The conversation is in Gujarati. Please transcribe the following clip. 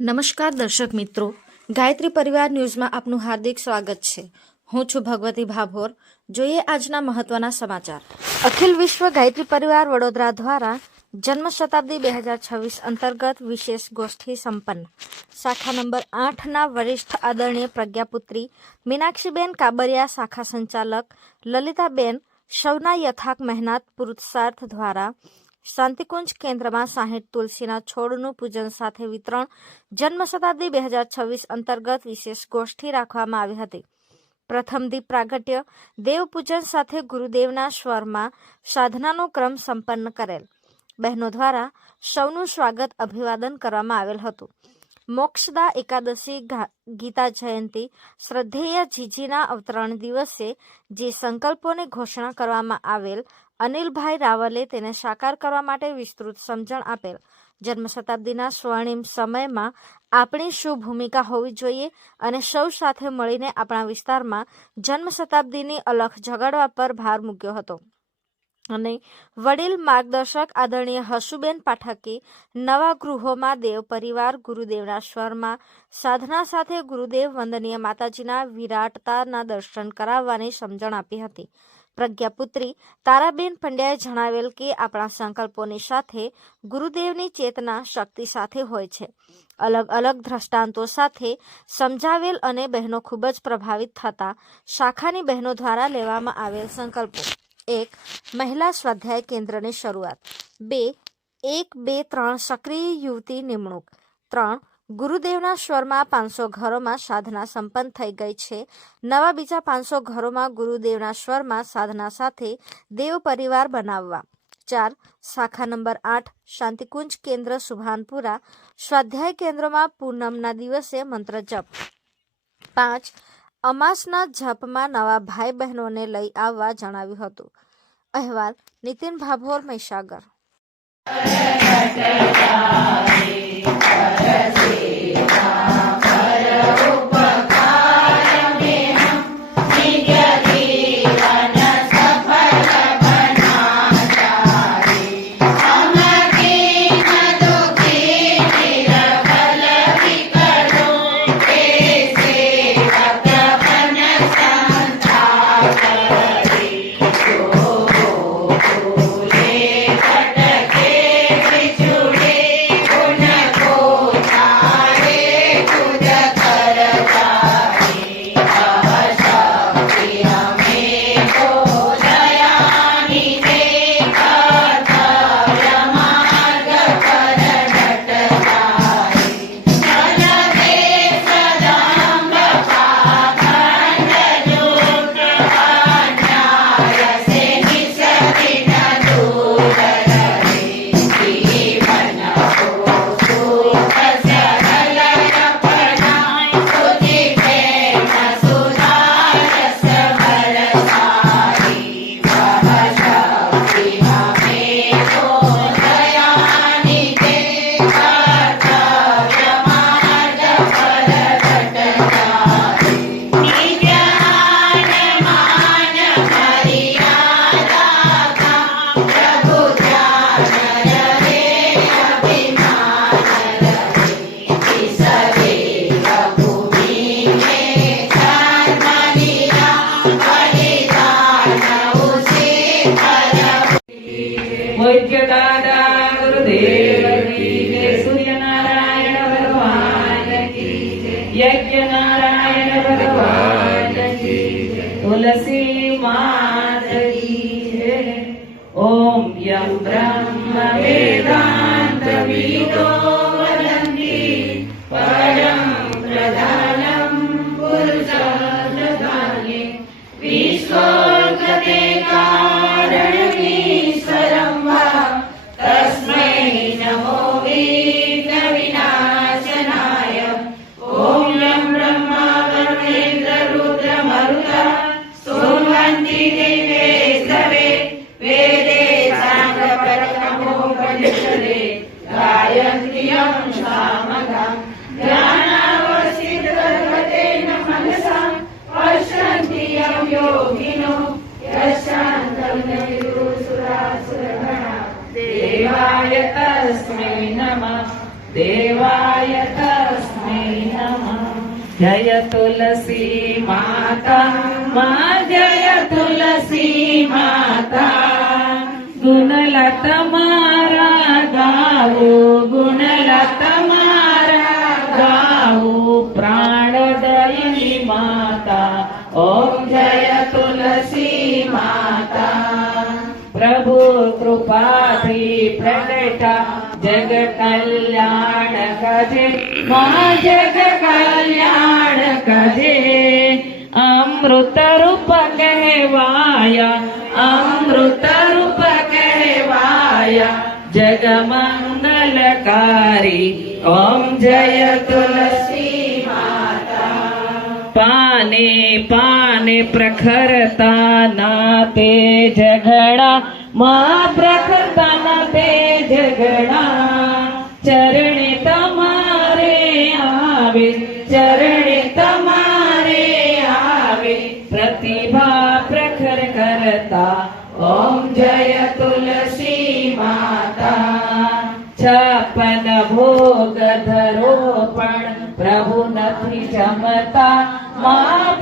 નમસ્કાર દર્શક મિત્રો, ગાયત્રી પરિવાર ન્યૂઝમાં આપનું હાર્દિક સ્વાગત છે. હું છું ભગવતી ભાભોર. જોઈએ આજના મહત્વના સમાચાર. અખિલ વિશ્વ ગાયત્રી પરિવાર વડોદરા દ્વારા જન્મ શતાબ્દી 2026 અંતર્ગત વિશેષ ગોષ્ઠી સંપન્ન. શાખા નંબર 8ના વરિષ્ઠ આદરણીય પ્રજ્ઞાપુત્રી મીનાક્ષીબેન કાબરિયા, શાખા સંચાલક લલિતાબેન સૌના યથાક મહેનત પુરુષાર્થ દ્વારા શાંતિકુંજ કેન્દ્રમાં 60 તુલસીના છોડનું પૂજન સાથે વિતરણ જન્મ શતાબ્દી 2026 અંતર્ગત વિશેષ ગોષ્ઠી રાખવામાં આવી હતી. પ્રથમ દીપ પ્રાગટ્ય, દેવ પૂજન સાથે ગુરુદેવના સ્વરમાં સાધનાનો ક્રમ સંપન્ન કરેલ. બહેનો દ્વારા સૌનું સ્વાગત અભિવાદન કરવામાં આવેલ હતું. મોક્ષદા એકાદશી, ગીતા જયંતિ, શ્રદ્ધેય જીજીના અવતરણ દિવસે જે સંકલ્પોની ઘોષણા કરવામાં આવેલ, અનિલભાઈ રાવલે તેને સાકાર કરવા માટે વિસ્તૃત સમજણ આપેલ. જન્મ શતાબ્દીના સ્વર્ણિમ સમયમાં આપણી શું ભૂમિકા હોવી જોઈએ અને સૌ સાથે મળીને આપણા વિસ્તારમાં જન્મ શતાબ્દીની અલખ જગાડવા પર ભાર મૂક્યો હતો. અને વડીલ માર્ગદર્શક આદરણીય હસુબેન પાઠકે નવા ગૃહોમાં દેવ પરિવાર ગુરુદેવના સ્વરમાં સાધના સાથે ગુરુદેવ વંદનીય માતાજીના વિરાટતાના દર્શન કરાવવાની સમજણ આપી હતી. પ્રજ્ઞાપુત્રી તારાબેન પંડ્યાએ જણાવેલ કે આપણા સંકલ્પોની સાથે ગુરુદેવની ચેતના શક્તિ સાથે હોય છે. અલગ અલગ દ્રષ્ટાંતો સાથે સમજાવેલ અને બહેનો ખૂબ જ પ્રભાવિત થતા શાખાની બહેનો દ્વારા લેવામાં આવેલ સંકલ્પો: 1. મહિલા સ્વાધ્યાય કેન્દ્રની શરૂઆત. 2. 1, 2, 3 સક્રિય યુવતી નિમણૂક. 3. ગુરુદેવના સ્વરમાં 500 ઘરોમાં સાધના સંપન્ન થઈ ગઈ છે. નવા બીજા 500 ઘરોમાં ગુરુદેવના સ્વરમાં સાધના સાથે દેવ પરિવાર બનાવવા. 4. શાખા નંબર 8 શાંતિકુંજ કેન્દ્ર સુભાનપુરા સ્વાધ્યાય કેન્દ્રોમાં પૂનમના દિવસે મંત્ર જપ. 5. અમાસના જપમાં નવા ભાઈ બહેનોને લઈ આવવા જણાવ્યું હતું. અહેવાલ નીતિન ભાભોર, મહીસાગર. दादा गुरुदेव की जय. सूर्य नारायण भगवान की जय. यज्ञ नारायण भगवान की जय. तुलसी मात की जय. ओम यम ब्रह्म वेदांत विदो वदन्ति परम प्रधानम पुरुषं दधाने विश्वोत्पत्ते कारणमीश्वरं वा तस्मै नमो विघ्न विनाशनाय. ओम यं ब्रह्मा वरुणेन्द्र रुद्र मरुता स्तुवन्ति दिवे सवे वेदे साङ्गपरमोपनिषदे गायन्ति यं सामगां. ध्यानावसिद्धगतेन मनसा पश्यन्ति यं योगिनो यशान्तं न विदुषुरासुरगणा. देवाय तस्मै नमः. देवाय तस्मै જય તુલસી માતા માં જય તુલસી માતા ગુણલત મારા ગાવું ગુણલત મારા ગાવું પ્રાણદયી માતા ઓમ જય તુલસી માતા પ્રભુ કૃપાથી પ્રગટા જગ કલ્યાણ કજે મા જગ કલ્યાણ કજે અમૃત રૂપ કહેવાયા અમૃત રૂપ કહેવાયા જગ મંગલકારી ઓમ જય તુલસી પાને પાને પ્રખરતા ના તે ઝઘડા માં પ્રખરતા ના તે ઝઘડા ચરણે તમારે આવે ચરણે તમારે આવે પ્રતિભા પ્રખર કરતા ઓમ જય તુલસી માતા છપ્પન ભોગ ધરો પણ પ્રભુ નથી જમતા મા